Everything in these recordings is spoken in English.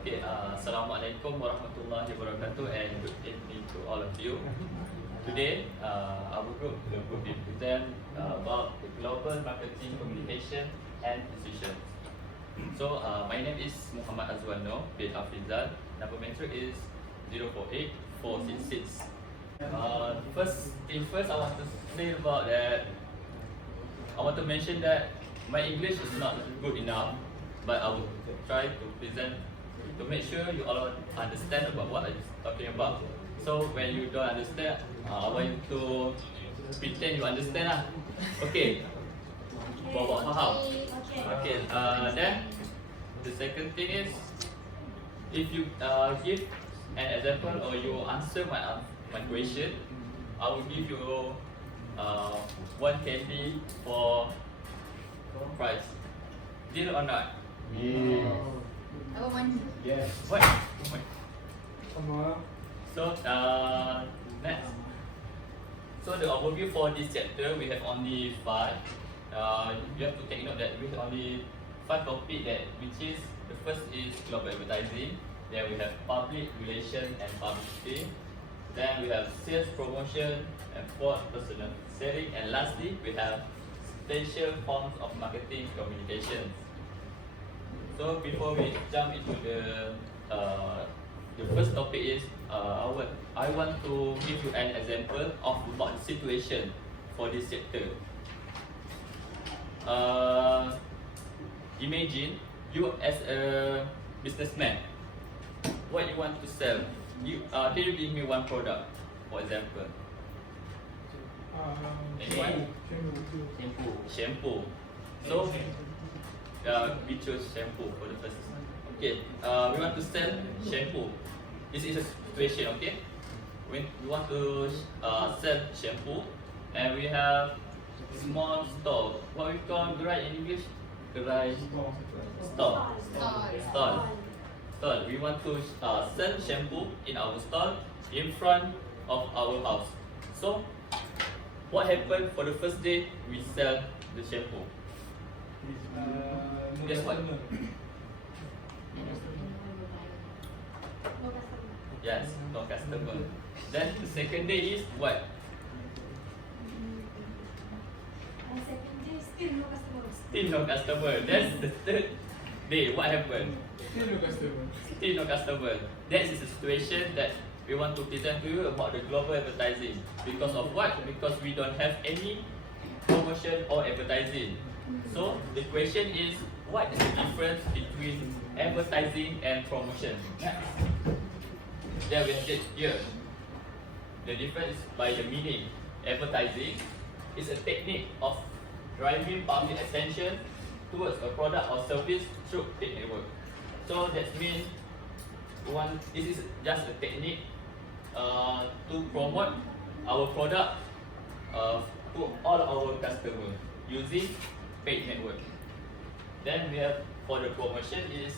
Assalamualaikum warahmatullahi wabarakatuh and good evening to all of you. Today, our group will be present about the global marketing, communication and decision. So, my name is Muhammad AZUWAN bin AFRIZAL. Number matric is 048466. First, I want to say about that. I want to mention that my English is not good enough, but I will try to present to make sure you all understand about what I'm talking about. So when you don't understand, I want you to pretend you understand lah. Okay. Bawa faham. Okay. Then the second thing is, if you give an example or you answer my question, I will give you one candy for prize. Deal or not? Yes. I want one. Yes. What? So next. So the overview for this chapter, we have only 5. You have to take note that we have only 5 topics, which is the first is global advertising. Then we have public relations and publicity. Then we have sales promotion and personal selling. And lastly, we have special forms of marketing communications. So before we jump into the first topic is I want to give you an example of about the situation for this sector. Imagine you as a businessman. What you want to sell? Can you give me one product, for example? Anyone? Shampoo. So we chose shampoo for the first. Okay, we want to sell shampoo. This is a situation, okay? We want to sell shampoo, and we have small store. What we call gerai in English? Gerai store. Stall. We want to sell shampoo in our stall in front of our house. So, what happened for the first day? We sell the shampoo. Guess what? Yes, no customer. Then the second day is what? Second day still no customers. Still no customer. That's the third day. What happened? Still no customer. Still no customer. That is the situation that we want to present to you about the global advertising. Because of what? Because we don't have any promotion or advertising. So the question is, what is the difference between advertising and promotion? There we have it here. The difference is by the meaning. Advertising is a technique of driving public attention towards a product or service through paid network. So that means this is just a technique to promote our product to all our customers using paid network. Then we have for the promotion is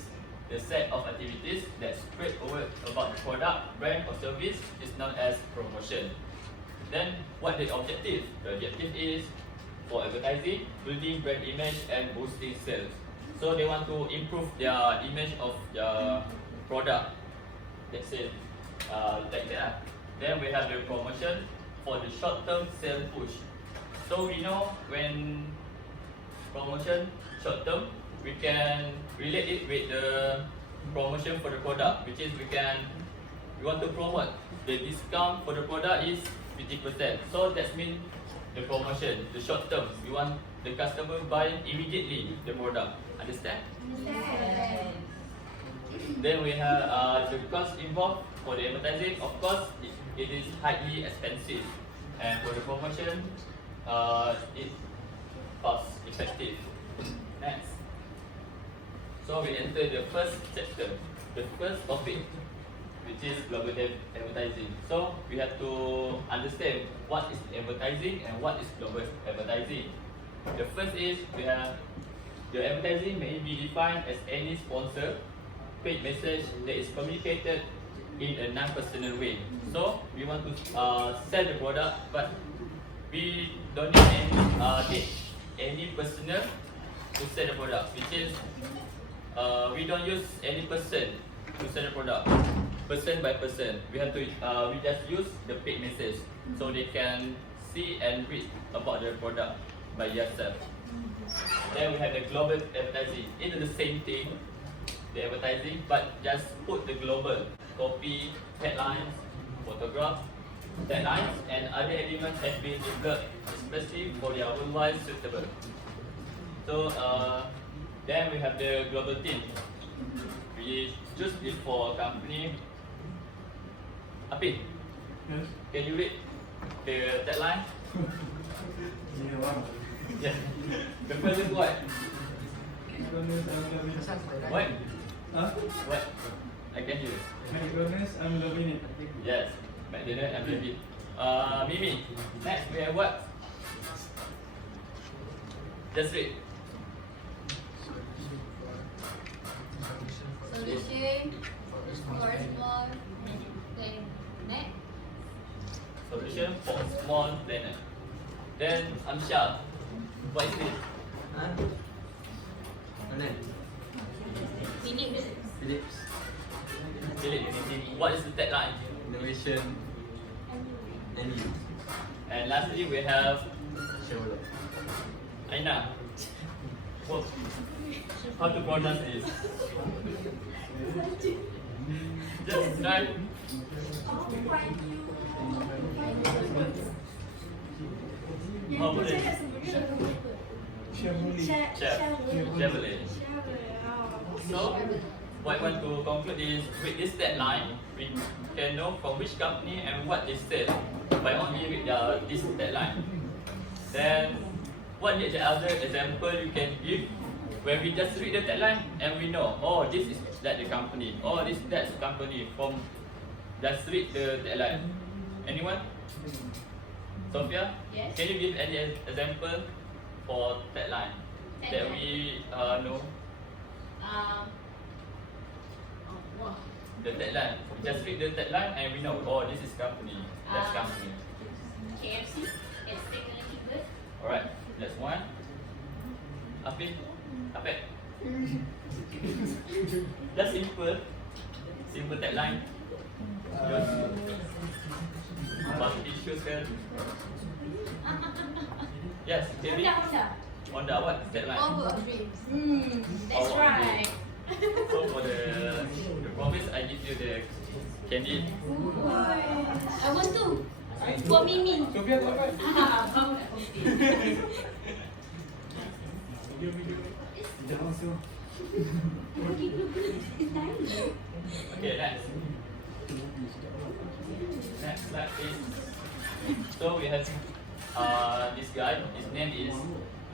the set of activities that spread over about the product, brand or service is known as promotion. Then what the objective? The objective is for advertising, building brand image and boosting sales. So they want to improve their image of their product. That's it. Like that. Then we have the promotion for the short-term sale push. So we know when promotion short-term, we can relate it with the promotion for the product, which is we want to promote the discount for the product is 50%. So that means the promotion, the short term, we want the customer buy immediately the product. Understand? Understand. Then we have the cost involved for the advertising. Of course, it is highly expensive, and for the promotion, it cost effective. Next. So we enter the first chapter, the first topic, which is global advertising. So we have to understand what is advertising and what is global advertising. The first is we have the advertising may be defined as any sponsor paid message that is communicated in a non-personal way. So we want to sell the product, but we don't need any personal to sell the product, which is we don't use any person to sell the product, person by person. We have to we just use the paid message so they can see and read about the product by yourself. Then we have the global advertising. It's the same thing, the advertising, but just put the global, copy, headlines, photograph, deadlines, and other elements have been developed especially for their worldwide suitable. So then we have the global team. We choose it for company. Apin, Yes. can you read the deadline? Yeah. The first is what? What? Huh? What? I can hear. McDonald's, I'm loving it. Yes. McDonald's and Baby. Mimi. Next we have what? Just read. Solution. For small. Then next. Solution for a small planet. Then Amsha. What is it? Mana? Philips. Philips. Philip. What is the tagline? Innovation. Any. And lastly we have Sherlock. Aina. What? How to pronounce this? Just try. How about it? Chevrolet. So, what I want to conclude is with this deadline, we can know from which company and what they sell by only with this deadline. Then, what is the other example you can give when we just read the deadline and we know, oh, this is that the company, oh, this that's the company from just read the deadline. Anyone? Sophia? Yes. Can you give any example for deadline that we know? Wah. The deadline. We just read the deadline and we know, oh, this is company, that's company. KFC. Steak and chicken. Alright, that's one. Apit? Apet? Just simple. Simple deadline. Yours. About issues kan? Yes, Debbie. Honda, what is deadline? Over of dreams. That's Oh, right. So for the promise, I give you the candy. I want to. For Mimi. Sophia tak dapat. Jangan langsung. Okay, next. Next slide is. So we have this guy. His name is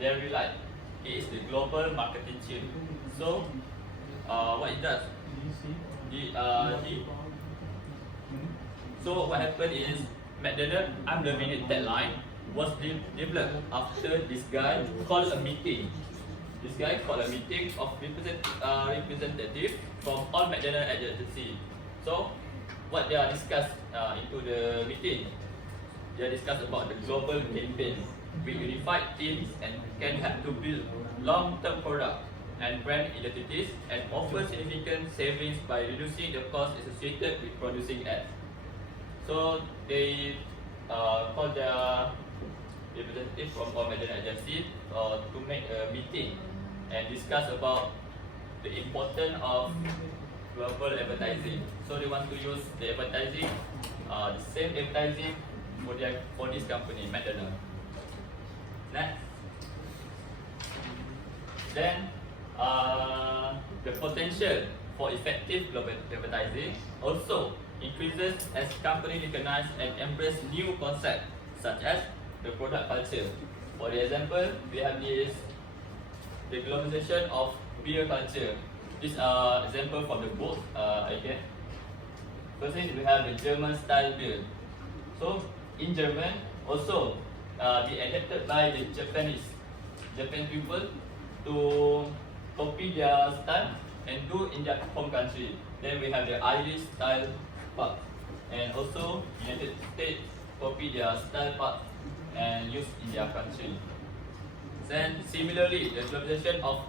Larry Light. He is the global marketing chief. So what he does? So what happened is McDonald's unlimited deadline was developed after this guy called a meeting. This guy called a meeting of representative from all McDonald's agency. So what they are discussed into the meeting, they are discussed about the global campaign with unified teams and can help to build long-term product and brand identities and offer significant savings by reducing the cost associated with producing ads. So they call their representative from all McDonald's agency to make a meeting and discuss about the importance of global advertising. So they want to use the advertising, the same advertising for this company, McDonald's. Next. Then the potential for effective global advertising also increases as companies recognize and embrace new concepts such as the product culture. For example, we have this the globalization of beer culture. This example from the book I get. First thing we have the German style beer. So in German also be adapted by the Japanese people to copy their style and do in their home country. Then we have the Irish style pub, and also United States copy their style pub and use in their country. Then similarly, the globalization of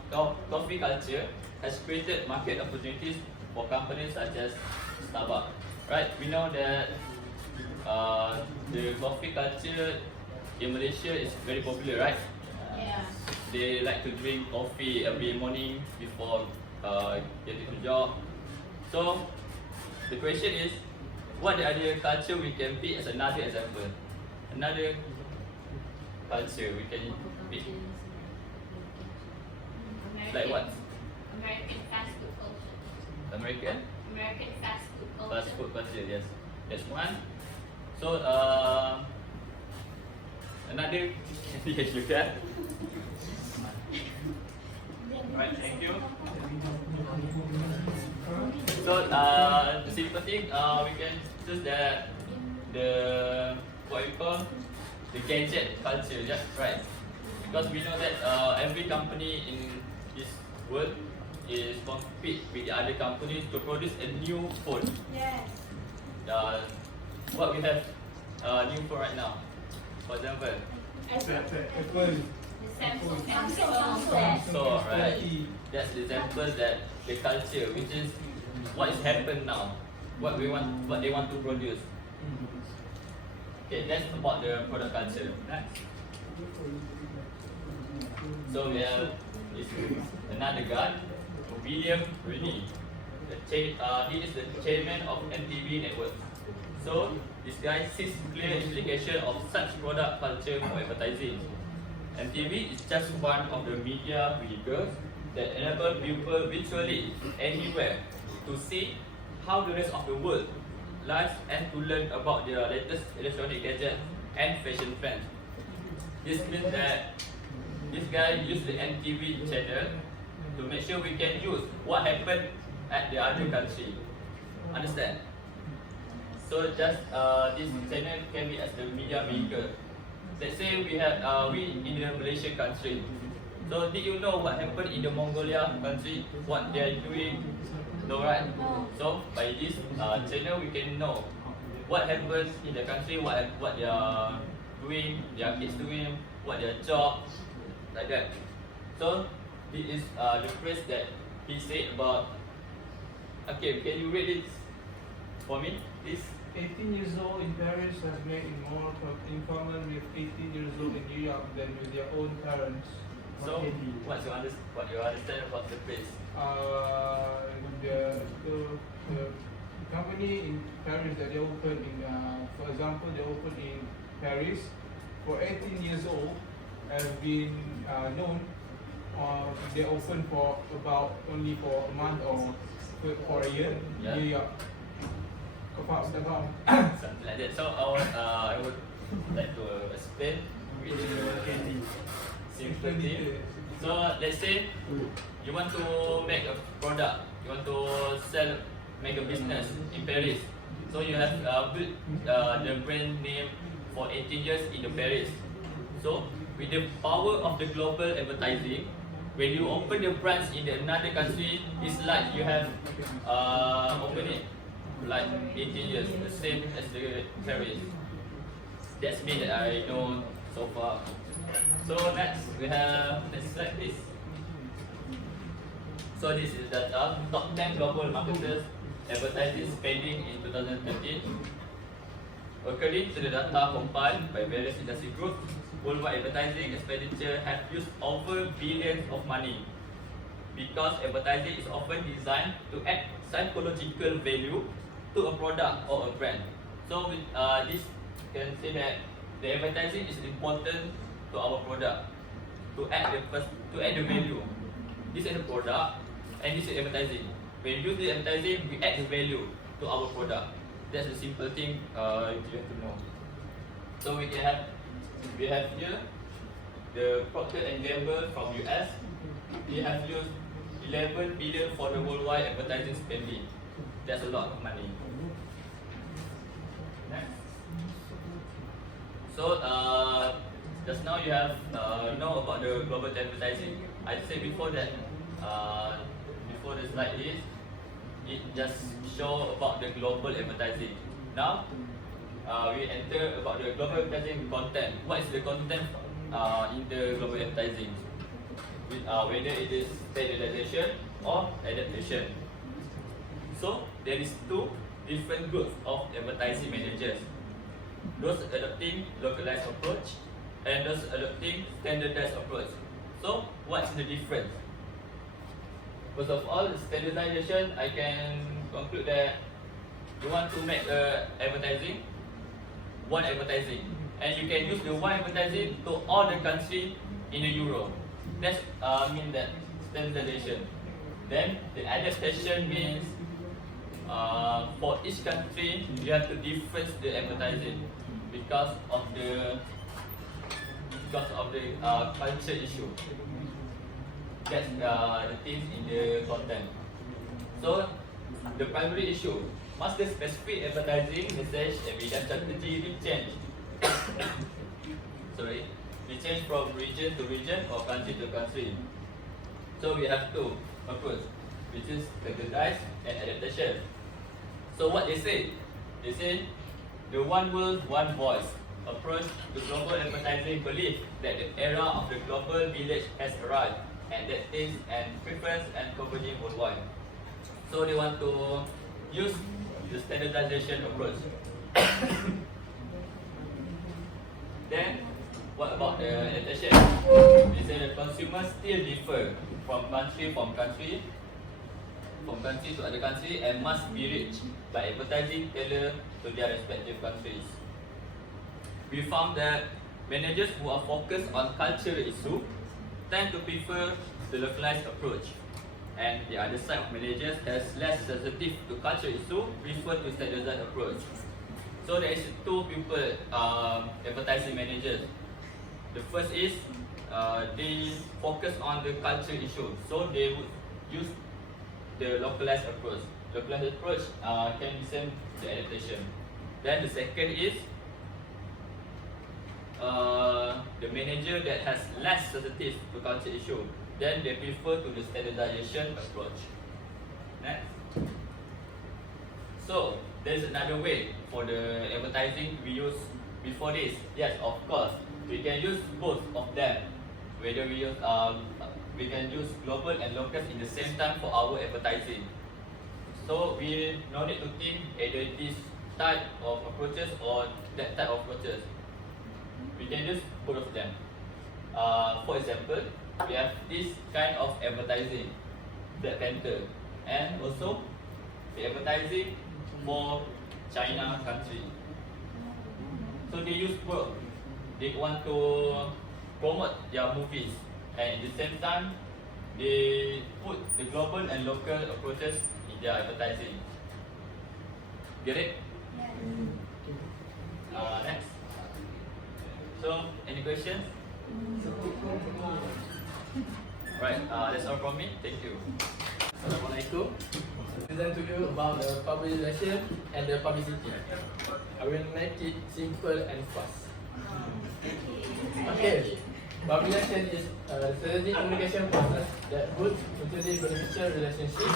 coffee culture has created market opportunities for companies such as Starbucks. Right? We know that the coffee culture in Malaysia is very popular, right? Yeah. They like to drink coffee every morning before getting to job. So the question is, what the other culture we can pick as another example? Another culture we can pick. Like what? American fast food culture. American American fast food culture. fast food culture, yes. That's one. So another yes you can. Right, thank you. So the simple thing we can choose that the what you call the gadget culture, yeah, right? Because we know that every company in this world is compete with the other companies to produce a new phone. Yes. What we have new phone right now, for example, Apple. The Samsung. so right, that's the example that the culture, which is what is happened now, what we want, what they want to produce. Okay, that's about the product culture. Next. So we have this another guy, William Rennie. He is the chairman of NTV Network. So this guy sees clear implication of such product culture for advertising. NTV is just one of the media vehicles that enable people virtually anywhere to see how the rest of the world lives and to learn about their latest electronic gadgets and fashion trends. This means that this guy used the NTV channel to make sure we can use what happened at the other country. Understand? So just this channel can be as the media vehicle. Let's say we have we in the Malaysian country. So did you know what happened in the Mongolia country? What they are doing? No, right? So by this channel we can know what happens in the country, what they are doing, their kids doing, what their job, like that. So this is the phrase that he said about. Okay, can you read it for me, please? 18 years old in Paris has made it more in common with 18 years old in New York than with their own parents. So what you understand about the phrase? The company in Paris that they opened in, for example, they opened in Paris for 18 years old have been known. They opened for about only for a month or for a year in Yeah. New York. Something like that. So I would like to explain with simple thing. So let's say you want to make a product, you want to make a business in Paris. So you have built the brand name for 18 years in the Paris. So with the power of the global advertising, when you open the branch in another country, it's like you have opened it like 18 years, the same as the Paris. That's me that I know so far. So next we have next slide please. So this is the top 10 global marketers advertising spending in 2013. According to the data compiled by various industry groups, worldwide advertising expenditure have used over billions of money because advertising is often designed to add psychological value to a product or a brand. So with this can say that the advertising is important to our product to add the value. This is a product and this is advertising. When you use the advertising, we add the value to our product. That's a simple thing you have to know. So we have here the Procter & Gamble from US. They have used 11 billion for the worldwide advertising spending. That's a lot of money. Next. So just now you have know about the global advertising. I said before that before the slide is it just show about the global advertising. Now we enter about the global advertising content. What is the content in the global advertising, whether it is standardization or adaptation. So there is two different groups of advertising managers: those adopting localized approach and those adopting standardized approach. So what's the difference? First of all, standardization, I can conclude that you want to make advertising, one advertising, and you can use the one advertising to all the country in the Euro. That's mean that standardization. Then the adaptation means for each country you have to difference the advertising because of the culture issue. That's the things in the content. So the primary issue, must the specific advertising message and media strategy be changed? Be changed from region to region or country to country. So we have two approach, which is standardized and adaptation. So what they say the one world, one voice approach to global advertising believe that the era of the global village has arrived and that taste and preference and converging worldwide. So they want to use the standardization approach. Then what about the adaptation? They say the consumers still differ from country to other country and must be reached by advertising tailored to their respective countries. We found that managers who are focused on cultural issue tend to prefer the localized approach, and the other side of managers has less sensitive to cultural issue prefer to standardized approach. So there is two people advertising managers. The first is they focus on the cultural issue, so they would use the localized approach. Localized approach can be same the adaptation. Then the second is the manager that has less sensitive to culture issue, then they prefer to the standardization approach. Next. So there is another way for the advertising we use before this. Yes, of course, we can use both of them. Whether we can use global and local in the same time for our advertising. So we no need to think either this type of approaches or that type of approaches. We can use both of them. For example, we have this kind of advertising, Black Panther, and also the advertising for China country. So they use both. They want to promote their movies, and at the same time, they put the global and local approaches in their advertising. Get it? Next. So, any questions? Right, that's all from me. Thank you. Assalamualaikum. Present to you about the public relation and the publicity. I will make it simple and fast. Okay. Public relation is a strategic communication process that would introduce beneficial relationship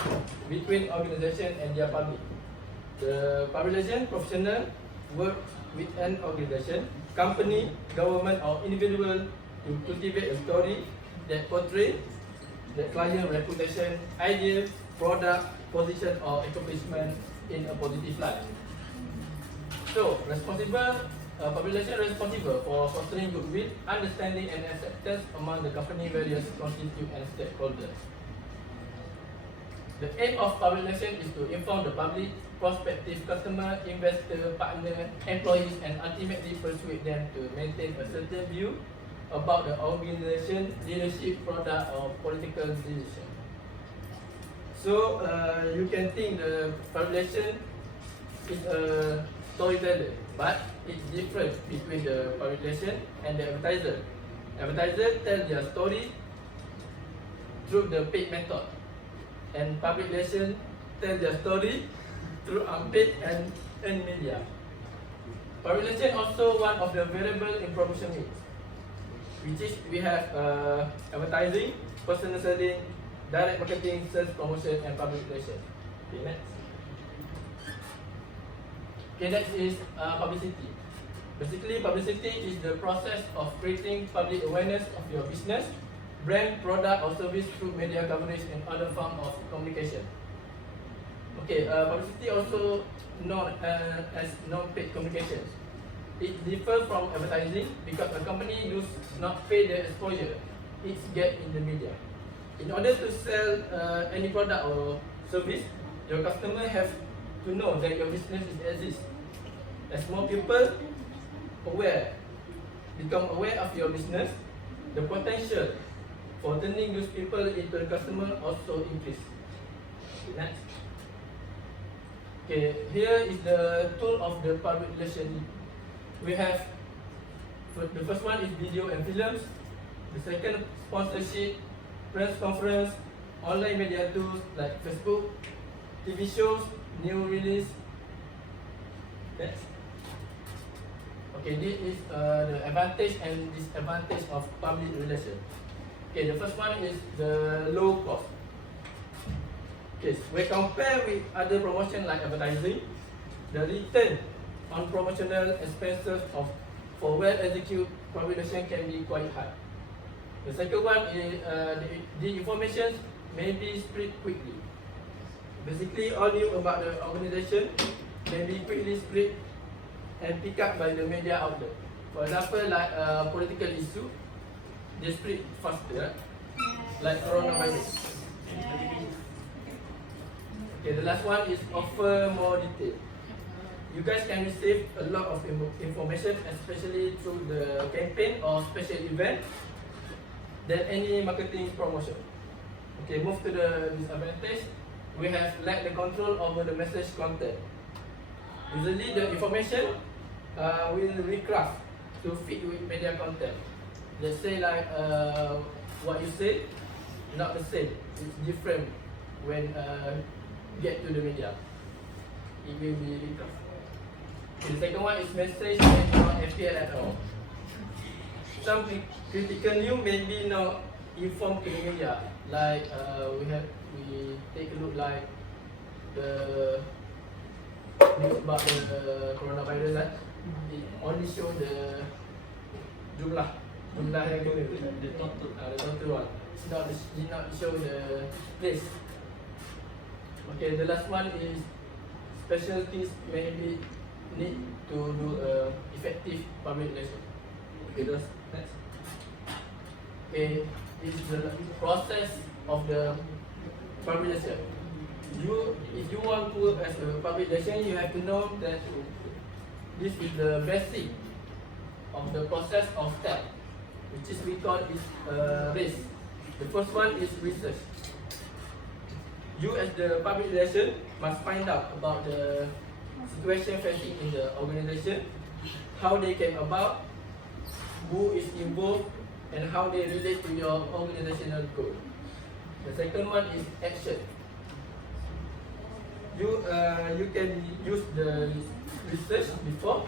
between organization and their public. The public relation professional work with an organization, company, government or individual to cultivate a story that portrays the client reputation, idea, product, position or accomplishment in a positive light. So, public relation responsible for fostering goodwill, understanding and acceptance among the company various constituents and stakeholders. The aim of public relation is to inform the public, prospective customer, investor, partner, employees and ultimately persuade them to maintain a certain view about the organization, leadership, product or political decision. So you can think the public relation is a storyteller, but it's different between the public relation and the advertiser. Advertiser tell their story through the paid method, and public relation tell their story through unpaid and earned media. Public relation also one of the variable in promotion mix, which is we have advertising, personal selling, direct marketing, sales promotion and public relation. Okay, next. Okay, next is publicity. Basically, publicity is the process of creating public awareness of your business, brand, product or service through media coverage and other form of communication. Okay, publicity also known as non-paid communications. It differs from advertising because a company does not pay the exposure it gets in the media. In order to sell any product or service, your customer have to know that your business exists. As more people become aware of your business, the potential for turning those people into a customer also increase. Next. Okay, here is the tool of the public relation. We have the first one is video and films. The second, sponsorship, press conference, online media tools like Facebook, TV shows, new release. Next. Okay, this is the advantage and disadvantage of public relation. Okay, the first one is the low cost. Okay, we compare with other promotion like advertising, the return on promotional expenses for well-executed public relation can be quite high. The second one is the information may be spread quickly. Basically, all news about the organization may be quickly spread and picked up by the media outlet. For example, like political issue, they spread faster, like coronavirus. Okay, the last one is offer more detail. You guys can receive a lot of information, especially through the campaign or special event, than any marketing promotion. Okay, move to the disadvantage. We have lack the control over the message content. Usually the information will recraft to fit with media content. Let's say like what you say, not the same. It's different when get to the media. It will be recraft. The second one is message may not appear at all. Some critical news may be not informed to the media. Like we take a look like the news about the coronavirus. It only show the jumlah yang guna. The total one. Did not show the place. Okay, the last one is specialties maybe need to do effective public relation. Okay, those next. Okay, this is the process of the public relation. If you want to work as a public relation, you have to know that this is the basic of the process of step, which is we call is risk. The first one is research. You as the public relation must find out about the situation facing in the organization, how they came about, who is involved, and how they relate to your organizational goal. The second one is action. You can use the research before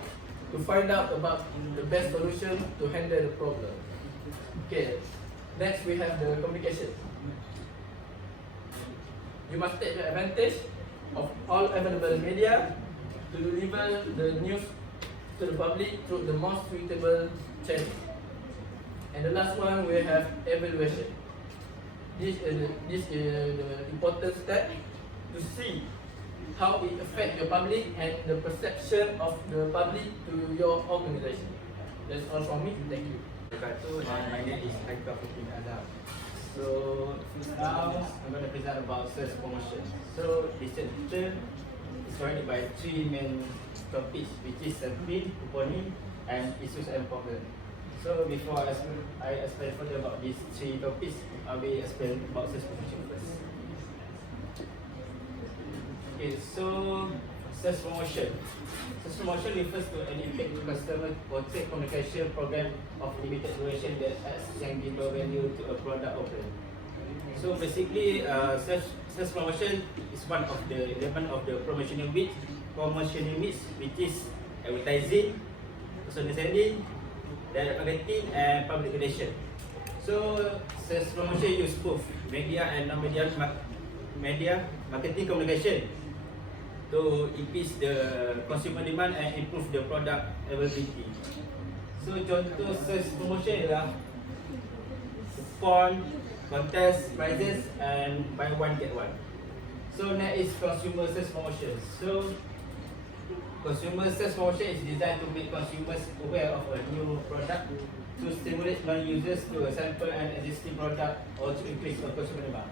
to find out about the best solution to handle the problem. Okay, next we have the communication. You must take the advantage of all available media to deliver the news to the public through the most suitable channel. And the last one we have evaluation. This is the important step to see how it affects your public and the perception of the public to your organization. That's all from me. Thank you. My name is HAEIKAL from AZHAR. So now I'm going to present about sales promotion. So this chapter is surrounded by three main topics, which is sampling, couponing, and issues and problems. So before I explain further about these three topics, I will explain about sales promotion first. Okay, so sales promotion. Sales promotion refers to an effective customer portrait communication program of limited duration that adds tangible value to a product or brand. So basically, sales promotion is one of the element of the promotional mix, which is advertising, personal selling, direct marketing, and public relation. So sales promotion use both media and non-media media marketing communication to increase the consumer demand and improve the product availability. So contoh sales promotion ialah coupon, contest, prizes and buy one get one. So next is consumer sales promotion. So consumer sales promotion is designed to make consumers aware of a new product, to stimulate non-users to sample an existing product or to increase consumer demand.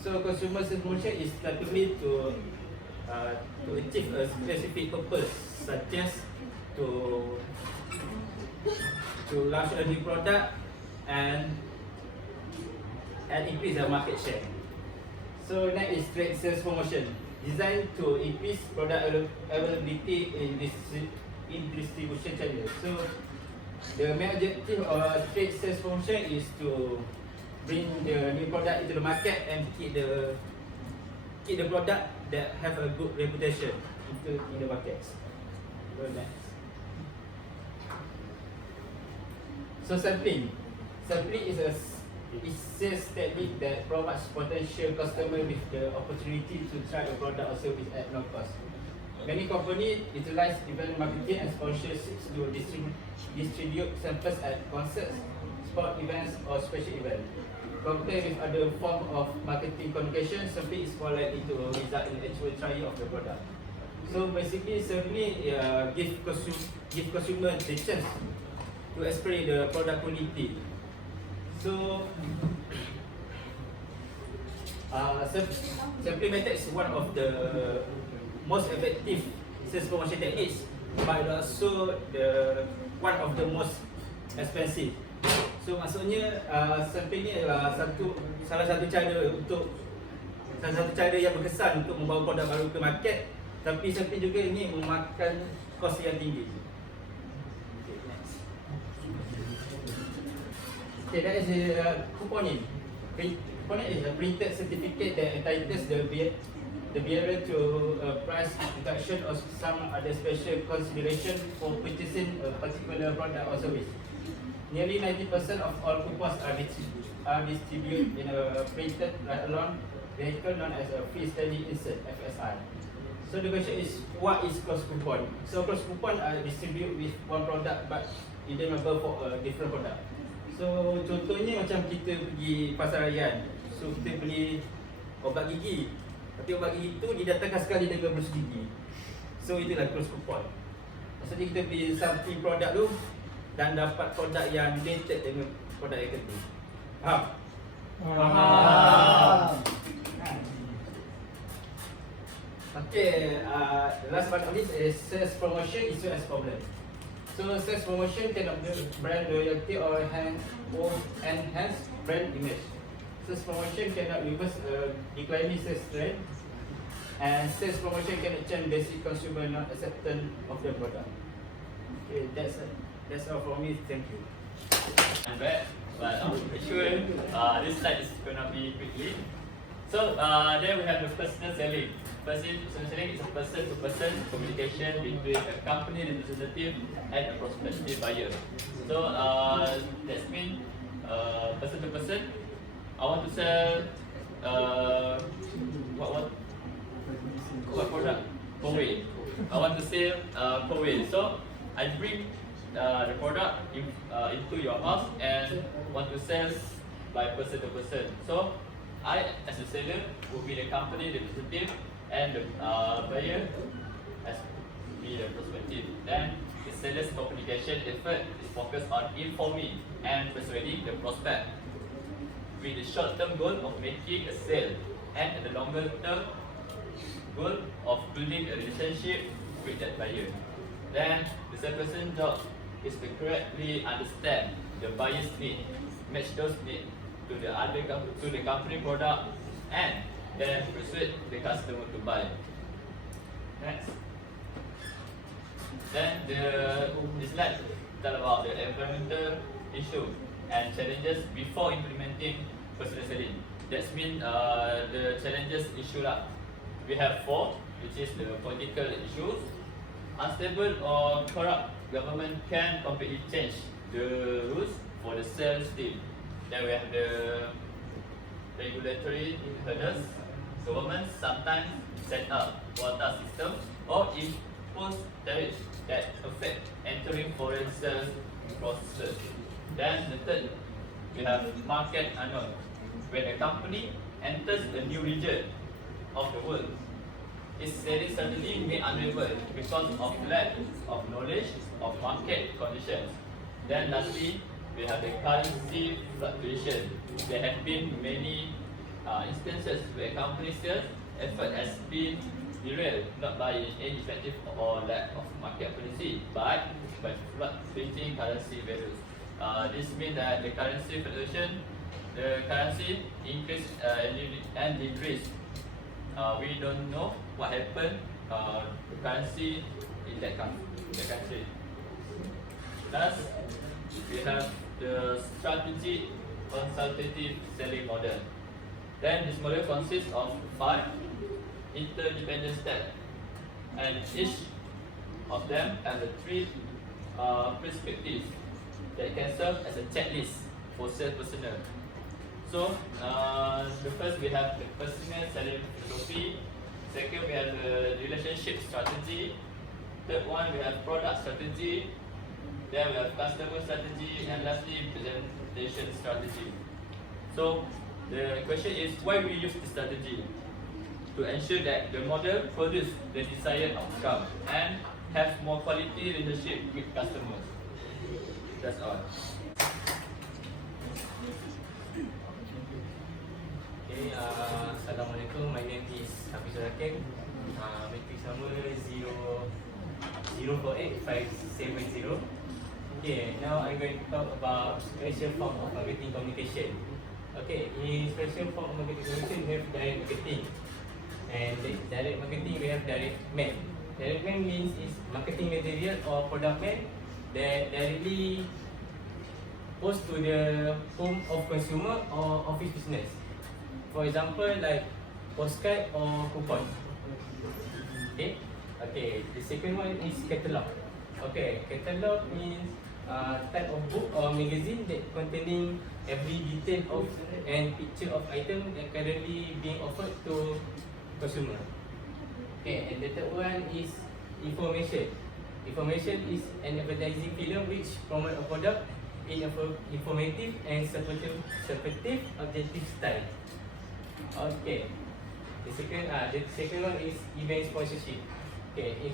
So consumer sales promotion is typically to achieve a specific purpose, such as to launch a new product and increase the market share. So next is trade sales promotion, designed to increase product availability in distribution channels. So the main objective of trade sales promotion is to bring the new product into the market and keep the product that have a good reputation in the markets. So next. So sampling is a sales technique that provides potential customer with the opportunity to try a product or service at no cost. Many companies utilize event marketing and sponsorships to distribute samples at concerts, sport events or special events. Compared with other forms of marketing communication, sampling is more likely to result in actual trial of the product. So basically, sampling give consumer the chance to explain the product quality. So sampling method is one of the most effective sales promotion techniques, but also one of the most expensive. So maksudnya sampling ni adalah salah satu cara yang berkesan untuk membawa produk baru ke market, tapi sampling juga ini memakan kos yang tinggi. Okay, that is couponing. Couponing is a printed certificate that entitles the bearer to a price reduction or some other special consideration for purchasing a particular product or service. Nearly 90% of all coupons are distributed in a printed write-along vehicle known as a freestanding insert (FSI). So the question is, what is cross coupon? So cross coupon are distributed with one product but identifiable for a different product. So contohnya macam kita pergi pasar harian, so kita beli obat gigi, tapi obat gigi tu didatangkan sekali dengan berus gigi. So itulah cross coupon. Maksudnya kita beli something produk tu dan dapat produk yang related dengan produk yang kedua. Faham? Okay, last but not least is sales promotion issue as problem. So sales promotion cannot build brand loyalty or enhance brand image. Sales promotion cannot reverse a declining sales trend, and sales promotion cannot change basic consumer not acceptance of the product. Okay, that's all from me. Thank you. I'm back, but I'm pretty sure this slide is gonna be quickly. So then we have the personal selling. Personal selling is a person-to-person communication between a company representative and a prospective buyer. So that means person-to-person. I want to sell what product? Kowe. I want to sell Kowe. So I bring the product into your house and want to sell by person to person. So I, as a seller, will be the company representative, and the buyer as be the prospective. Then the seller's communication effort is focused on informing and persuading the prospect, with the short-term goal of making a sale and the longer-term goal of building a relationship with that buyer. Then the salesperson's job is to correctly understand the buyer's need, match those needs to the company product, and then persuade the customer to buy. Next. Then the slide talk about the environmental issue and challenges before implementing personal selling. That means the challenges issue lah. We have 4, which is the political issues. Unstable or corrupt government can completely change the rules for the sales team. Then we have the regulatory hurdles, governments sometimes set up quota systems or impose tariffs that affect entering foreign sales processes. Then the third, we have market unknown. When a company enters a new region of the world, its selling strategy may unravel because of lack of knowledge of market conditions. Then lastly, we have the currency fluctuation. There have been many instances where company sales effort has been derailed not by ineffective or lack of market policy, but by fluctuating currency values. This means that the currency fluctuation, the currency increase and decrease. We don't know what happened to currency in that country. Last, we have the strategic consultative selling model. Then this model consists of 5 interdependent steps, and each of them has 3 perspectives that can serve as a checklist for sales personnel. So, the first we have the personal selling philosophy. Second, we have the relationship strategy. Third one, we have product strategy. Then we have customer strategy, and lastly, presentation strategy. So, the question is, why we use this strategy? To ensure that the model produce the desired outcome and have more quality relationship with customers. That's all. Okay, Assalamualaikum. My name is HAFIZUL. Matrix number 0485770. Okay, now I'm going to talk about special form of marketing communication. Okay, in special form of marketing communication, we have direct marketing. And direct marketing, we have direct mail. Direct mail means is marketing material or product mail that directly post to the home of consumer or office business. For example, like postcard or coupon. Okay. Okay. The second one is catalog. Okay. Catalog means type of book or magazine that containing every detail of and picture of item that currently being offered to consumer. Okay. And the third one is information. Information is an advertising film which promote a product in a informative and supportive, objective style. Okay. The second one is event sponsorship. Okay, in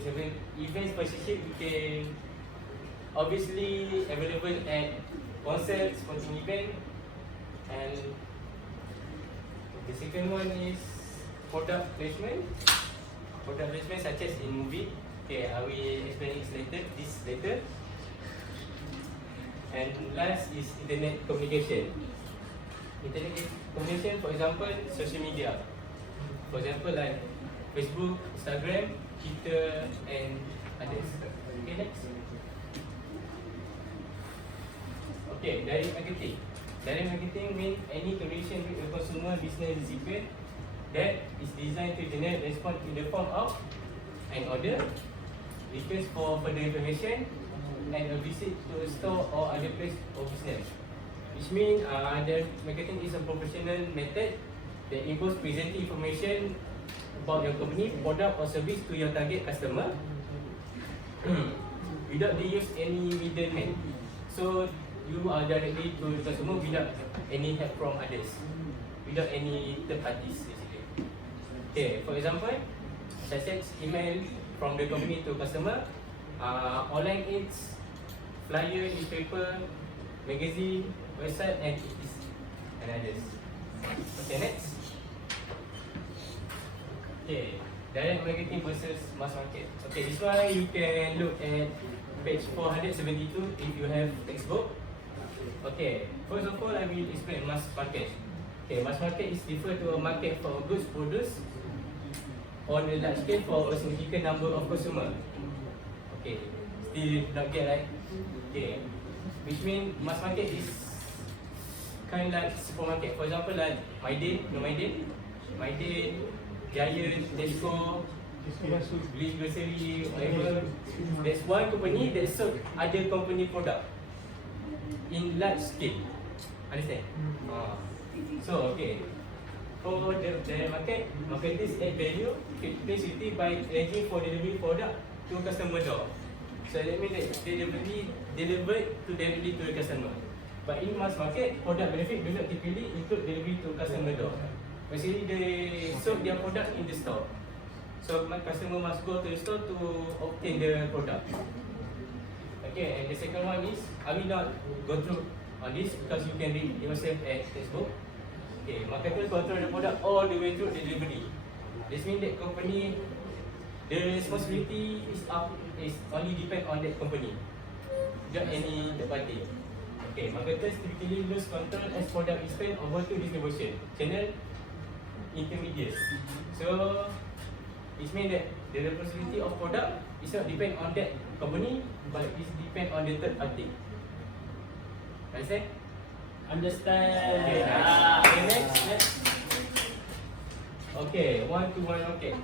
event sponsorship, we can obviously available at concerts, sporting event, and the second one is product placement. Product placement such as in movie. Okay, I will explain this later. And last is internet communication. Internet communication, for example, social media. For example, like Facebook, Instagram, Twitter, and others. Okay, next. Okay, direct marketing. Direct marketing means any communication with a consumer business recipient that is designed to generate response in the form of an order, request for further information, and a visit to a store or other place or business. Which means the marketing is a professional method that involves presenting information about your company, product or service to your target customer without the use any middleman. So you are directly to the customer without any help from others, without any third parties basically. Okay, for example, such as email from the company to customer, online ads, flyer, newspaper, magazine, website, and others. Okay, next. Okay, direct marketing versus mass market. Okay, this one you can look at page 472 if you have textbook. Okay, first of all, I will explain mass market. Okay, mass market is referred to a market for goods produced on a large scale for a significant number of consumers. Okay, still not get right? Okay, which means mass market is kind of like supermarket. For example, like My Day, Giant, Tesco, Bliss Grocery, whatever. There's one company that serve other company product in large scale. Understand? So okay. For the market, marketers add value, place utility by arranging for delivery product to customer door. So that means that delivered directly to the customer. But in mass market, product benefit do not typically include delivery to customer door. Basically, they sold their product in the store. So my customer must go to the store to obtain the product. Okay, and the second one is, I will not go through on this because you can read yourself at textbook. Okay, marketers control the product all the way through the delivery. This means that company, the responsibility is only depend on that company, not any third party. Okay, marketers typically lose control as product is spent over to distribution channel intermediates. So it means that the responsibility of product is not depend on that company, but it depend on the third party. Understand? Understand. Okay, Ah. okay, next. Okay, one-to-one market.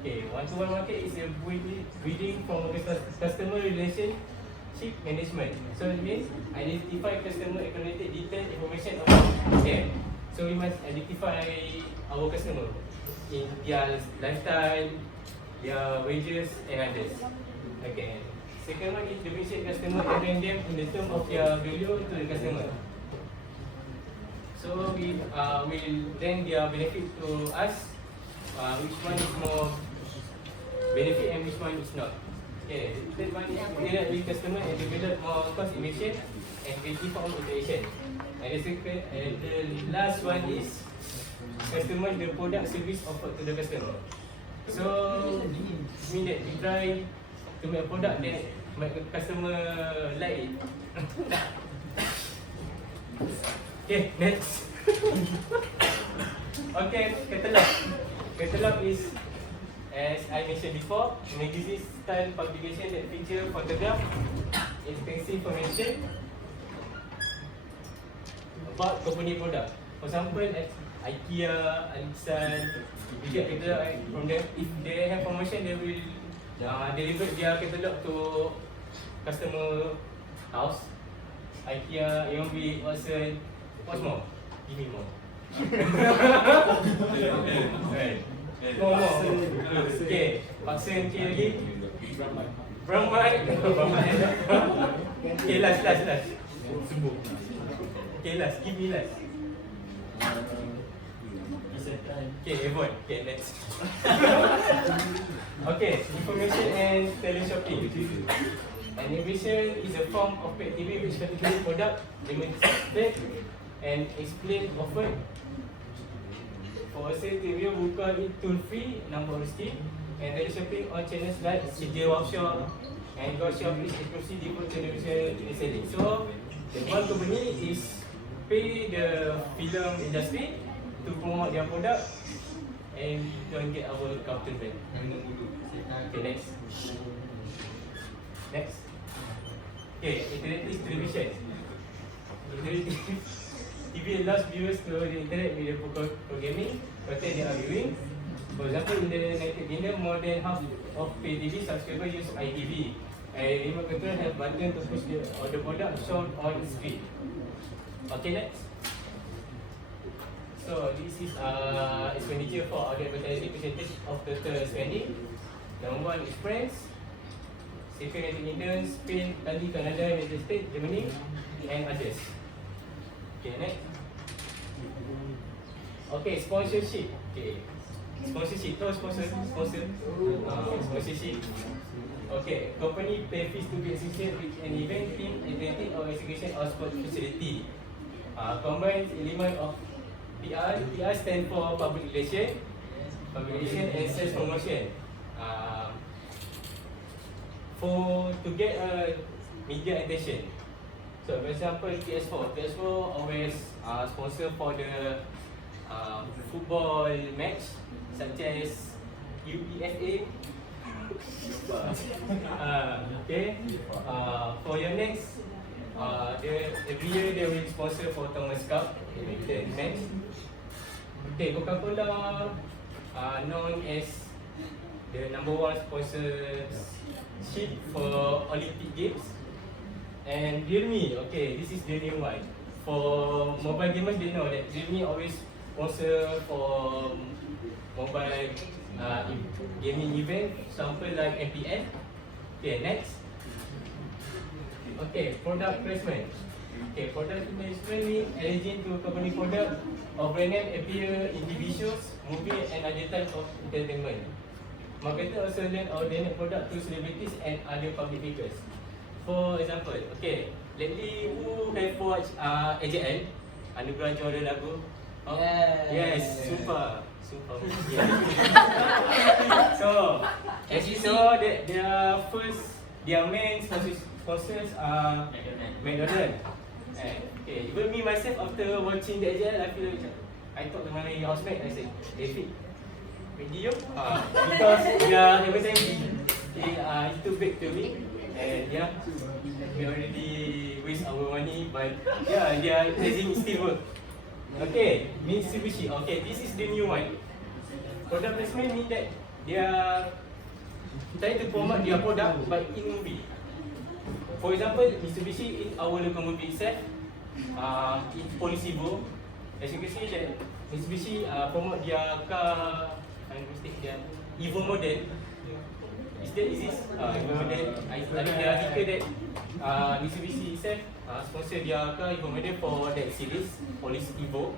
Okay, one-to-one market is a breeding from customer relationship management. So it means identify customer accumulated detailed information about them. So we must identify our customer in their lifestyle, their wages and others. Okay. Second one is differentiate customer and rank them in the term of their value to the customer. So we will rank their benefit to us, which one is more benefit and which one is not. Okay, the third one is interact with customer and develop more cost efficient and creative form of interaction. And the second, and the last one is customize the product service offered to the customer. So mean that we try to make a product that make the customer like it. Okay, next. Okay, catalog. Catalog is, as I mentioned before, magazine style publication that feature photograph, extensive information about company product. For example, at IKEA, AFRIZAL, you get catalog from them. If they have promotion, they will deliver their catalog to customer house. IKEA, AMRI, Watson, what's more? Give me more. Right. More. Okay, paksa okay lagi. Brahman. Okay, last. Okay, last. Give me last. Okay, Avon. Okay, next. Okay, information and teleshopping. An information is a form of activity which category product, demonstrate and explain offered. For a sales review, buka it tool free, number of scheme, and teleshopping on channels like CJ Workshop and Workshop is exclusive default television reselling. So, the one company is pay the film industry to promote their product and don't get our carton back. Okay, next. Okay, interactive television. Interactive TV allows viewers to interact with the programming content they are viewing. For example, in the United Kingdom, more than half of pay TV subscribers use iTV. And remote control have button to push the product shown on screen. Okay, next. So this is expenditure for audio advertising percentage of total spending. Number one is France, second United Kingdom, Spain, Italy, Canada, United States, Germany, and others. Okay, next. Okay, sponsorship. Okay, sponsorship. Tahu sponsorship. Okay, company pay fees to be associated with an event, team, athletic or execution or sport facility. Combines element of PR. PR stand for public relation and sales promotion. To get a media attention. So, for example, PS4 always sponsor for the football match, such as UEFA. Okay. For your next, every year they will sponsor for Thomas Cup match. Okay, Coca-Cola known as the number one sponsorship for Olympic Games. And Realme, okay, this is the new one. For mobile gamers, they know that Realme always sponsor for mobile gaming event, example like MPN. Okay, next. Okay, product placement. Okay, product placement means arranging to company product or brand name appear in individuals, movie and other types of entertainment. Marketer also lend or donate product to celebrities and other public figures. For example, okay, lately who have watched AZHAR, Anugerah Juara Lagu? Oh, yes, super. Yeah. So, as you saw, their main sponsors are McDonald's. Okay, even me myself after watching the AZHAR, I feel like I talked to my housemate. I said, David, video? Because their advertising is too big to me, and yeah, we already waste our money, but yeah, their advertising still work. Okay, Mitsubishi. Okay, this is the new one. Product placement means that they are trying to promote their product but in movie. For example, Mitsubishi in our local movie itself, in Polisibo, as you can see that Mitsubishi promote their car, their Evo model. Is this Evo model? I read the article that Mitsubishi itself sponsor their car Evo model for that series, Police Evo.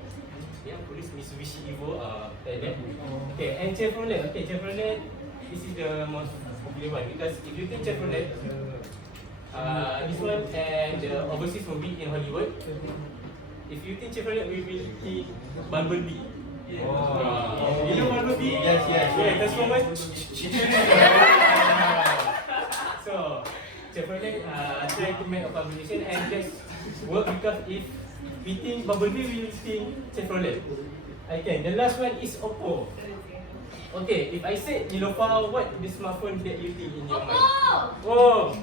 Yeah, Police Mitsubishi Evo. Okay, and Chevrolet. Okay, Chevrolet. This is the most popular one because if you think Chevrolet, this one and the overseas movie in Hollywood. If you think Chevrolet, we will think Bumblebee. Yeah. Oh. You know Bumblebee? Yes. Yeah, Transformers. So, Chevrolet try to make a publication and just work because if we think Bumblebee, we will think Chevrolet. Okay, the last one is Oppo. Okay, if I said Nilofa, what the smartphone that you think in your mind? Oh,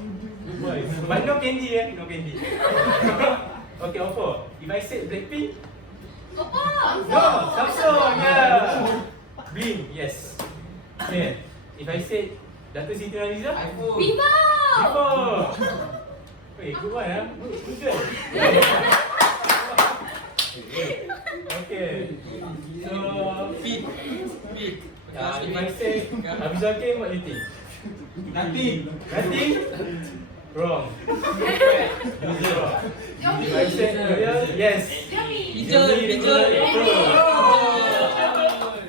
good boy. But no candy, no candy. Okay, Oppo. If I said Blackpink? Oppo! No, Samsung, yeah. Bling, yes. Okay, if I said Dato' Siti Nurhaliza? iPhone. Vivo! Vivo! Wait, good one, huh? Good girl. Okay, so Fit. if I say HAFIZUL, what do you think? Nothing. Nothing? Wrong. Zero. If I say yes. Yummy!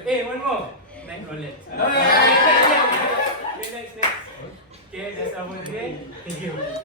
Hey, one more. Night Rolex.